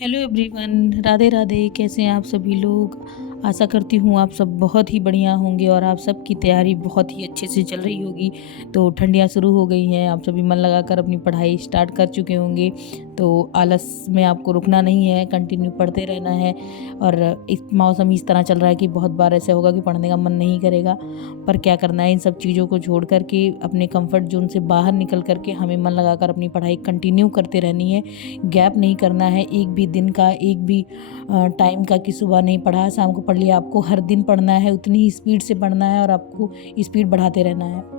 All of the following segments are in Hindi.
Hello everyone, Radhe Radhe. कैसे हैं आप सभी लोग? आशा करती हूँ आप सब बहुत ही बढ़िया होंगे और आप सब की तैयारी बहुत ही अच्छे से चल रही होगी। तो ठंडियाँ शुरू हो गई हैं, आप सभी मन लगाकर अपनी पढ़ाई स्टार्ट कर चुके होंगे। तो आलस में आपको रुकना नहीं है, कंटिन्यू पढ़ते रहना है। और इस मौसम इस तरह चल रहा है कि बहुत बार ऐसा होगा कि पढ़ने का मन नहीं करेगा, पर क्या करना है, इन सब चीज़ों को छोड़ करके अपने कंफर्ट जोन से बाहर निकल करके हमें मन लगाकर अपनी पढ़ाई कंटिन्यू करते रहनी है। गैप नहीं करना है एक भी दिन का, एक भी टाइम का कि सुबह नहीं पढ़ा शाम को पढ़ लिया। आपको हर दिन पढ़ना है, उतनी ही स्पीड से पढ़ना है और आपको स्पीड बढ़ाते रहना है।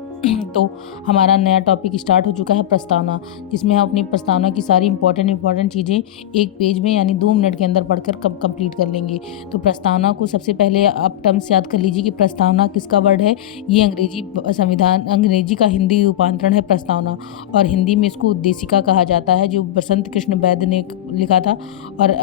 तो हमारा नया टॉपिक स्टार्ट हो चुका है, प्रस्तावना, जिसमें हम अपनी प्रस्तावना की सारी इंपॉर्टेंट चीज़ें एक पेज में यानी 2 मिनट के अंदर पढ़कर कंप्लीट कर लेंगे। तो प्रस्तावना को सबसे पहले आप टर्म्स याद कर लीजिए कि प्रस्तावना किसका वर्ड है। ये अंग्रेजी का हिंदी रूपांतरण है प्रस्तावना, और हिंदी में इसको उद्देशिका कहा जाता है, जो बसंत कृष्ण वैद्य ने लिखा था। और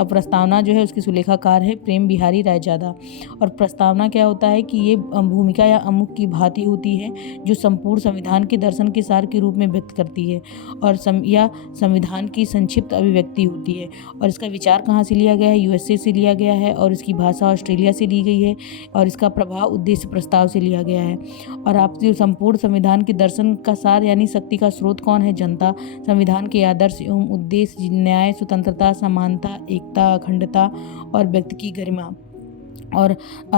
प्रस्तावना जो है उसके सुलेखाकार है प्रेम बिहारी रायजादा। और प्रस्तावना क्या होता है कि ये भूमिका या अमुख की भांति होती है जो संपूर्ण संविधान के दर्शन के सार के रूप में व्यक्त करती है, और या संविधान की संक्षिप्त अभिव्यक्ति होती है। और इसका विचार कहाँ से लिया गया है? यूएसए से लिया गया है, और इसकी भाषा ऑस्ट्रेलिया से ली गई है, और इसका प्रभाव उद्देश्य प्रस्ताव से लिया गया है। और आप जो संपूर्ण संविधान के दर्शन का सार यानी शक्ति का स्रोत कौन है? जनता। संविधान के आदर्श एवं उद्देश्य न्याय, स्वतंत्रता, समानता, एकता, अखंडता और व्यक्ति की गरिमा। और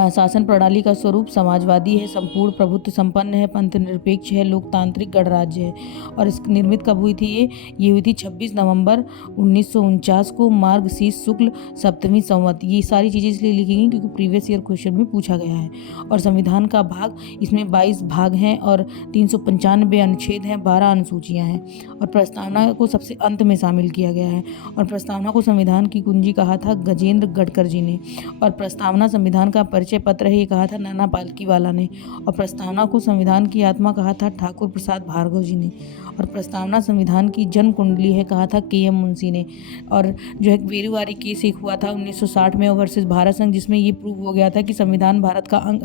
शासन प्रणाली का स्वरूप समाजवादी है, संपूर्ण प्रभुत्व संपन्न है, पंथ निरपेक्ष है, लोकतांत्रिक गणराज्य है। और इस निर्मित कब हुई थी? ये हुई थी 26 नवंबर 1949 को, मार्गशीर्ष शुक्ल सप्तमी संवत। ये सारी चीज़ें इसलिए लिखी गई क्योंकि प्रीवियस ईयर क्वेश्चन में पूछा गया है। और संविधान का भाग, इसमें 22 भाग हैं और 395 अनुच्छेद हैं, 12 अनुसूचियाँ हैं। और प्रस्तावना को सबसे अंत में शामिल किया गया है। और प्रस्तावना को संविधान की कुंजी कहा था गजेंद्र गडकर जी ने। और प्रस्तावना संविधान का परिचय पत्र है, ये कहा था नाना पालकीवाला ने। और प्रस्तावना को संविधान की आत्मा कहा था ठाकुर प्रसाद भार्गव जी ने। और प्रस्तावना संविधान की जन्म कुंडली है, कहा था के एम मुंशी ने। और जो है वेरुवारी केस एक हुआ था 1960 में वर्सेस भारत संघ, जिसमें ये प्रूव हो गया था कि संविधान भारत का अंग,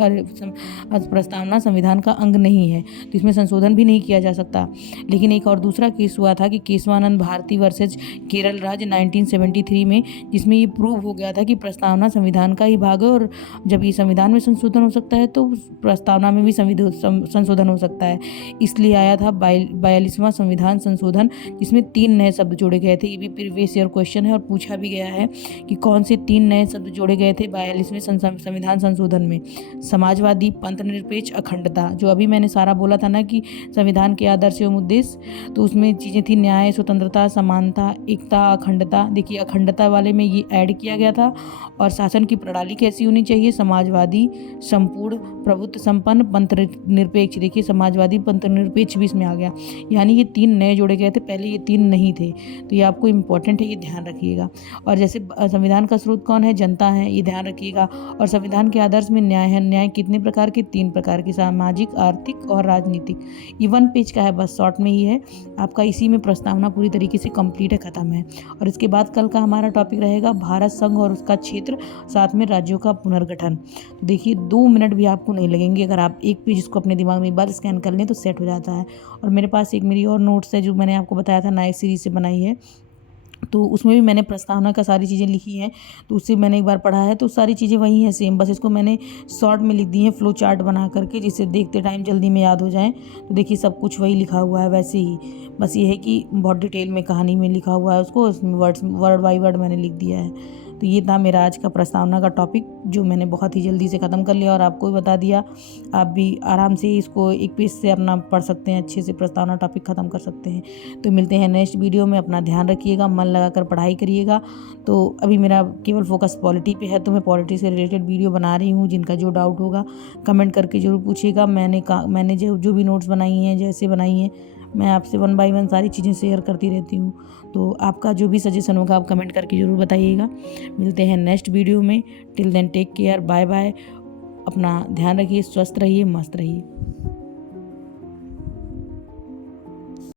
प्रस्तावना संविधान का अंग नहीं है, तो इसमें संशोधन भी नहीं किया जा सकता। लेकिन एक और दूसरा केस हुआ था कि केशवानंद भारती वर्सेज केरल राज्य 1973 में, जिसमें ये प्रूव हो गया था कि प्रस्तावना संविधान का ही भाग है, और जब ये संविधान में संशोधन हो सकता है तो प्रस्तावना में भी संशोधन हो सकता है। इसलिए आया था 42वां संविधान संशोधन, जिसमें 3 नए शब्द जोड़े गए थे। ये भी प्रीवियस ईयर क्वेश्चन है और पूछा भी गया है कि कौन से 3 नए शब्द जोड़े गए थे 42वें संविधान संशोधन में। समाजवादी, पंथ निरपेक्ष, अखंडता। जो अभी मैंने सारा बोला था ना कि संविधान के आदर्श एवं उद्देश्य, तो उसमें चीज़ें थी न्याय, स्वतंत्रता, समानता, एकता, अखंडता। देखिए अखंडता वाले में ये ऐड किया गया था। और शासन की प्रणाली कैसी होनी चाहिए? समाजवादी, संपूर्ण प्रभुत्व संपन्न, पंथ निरपेक्ष। देखिए समाजवादी, पंथ निरपेक्ष भी इसमें आ गया, यानी ये 3 नए जोड़े गए थे, पहले ये 3 नहीं थे। तो ये आपको इंपॉर्टेंट है, ये ध्यान रखिएगा। और जैसे संविधान का स्रोत कौन है? जनता है, ये ध्यान रखिएगा। और संविधान के आदर्श में न्याय है। न्याय कितने प्रकार के? 3 प्रकार के, सामाजिक, आर्थिक और राजनीतिक। ये 1 पेज का है, बस शॉर्ट में ही है आपका। इसी में प्रस्तावना पूरी तरीके से कंप्लीट है, खत्म है। और इसके बाद कल का हमारा टॉपिक रहेगा भारत संघ और उसका क्षेत्र, साथ में राज्यों का पुनर्गठन। तो देखिए 2 मिनट भी आपको नहीं लगेंगे, अगर आप एक पेज इसको अपने दिमाग में एक बार स्कैन कर लें तो सेट हो जाता है। और मेरे पास एक मेरी और नोट्स है जो मैंने आपको बताया था नए सीरीज से बनाई है, तो उसमें भी मैंने प्रस्तावना का सारी चीज़ें लिखी हैं, तो उससे मैंने एक बार पढ़ा है, तो सारी चीज़ें वही हैं सेम, बस इसको मैंने शॉर्ट में लिख दी हैं फ्लो चार्ट बना करके, जिससे देखते टाइम जल्दी में याद हो जाए। तो देखिए सब कुछ वही लिखा हुआ है वैसे ही, बस ये है कि बहुत डिटेल में कहानी में लिखा हुआ है, उसको वर्ड बाई वर्ड मैंने लिख दिया है। तो ये था मेरा आज का प्रस्तावना का टॉपिक, जो मैंने बहुत ही जल्दी से ख़त्म कर लिया और आपको भी बता दिया। आप भी आराम से इसको एक पेज से अपना पढ़ सकते हैं, अच्छे से प्रस्तावना टॉपिक ख़त्म कर सकते हैं। तो मिलते हैं नेक्स्ट वीडियो में। अपना ध्यान रखिएगा, मन लगाकर पढ़ाई करिएगा। तो अभी मेरा केवल फोकस पॉलिटी पे है, तो मैं पॉलिटी से रिलेटेड वीडियो बना रही हूँ। जिनका जो डाउट होगा कमेंट करके ज़रूर पूछिएगा। मैंने जो भी नोट्स बनाई हैं, जैसे बनाई हैं, मैं आपसे 1 बाय 1 सारी चीज़ें शेयर करती रहती हूँ। तो आपका जो भी सजेशन होगा आप कमेंट करके ज़रूर बताइएगा। मिलते हैं नेक्स्ट वीडियो में। Till then take care, bye bye. अपना ध्यान रखिए, स्वस्थ रहिए, मस्त रहिए।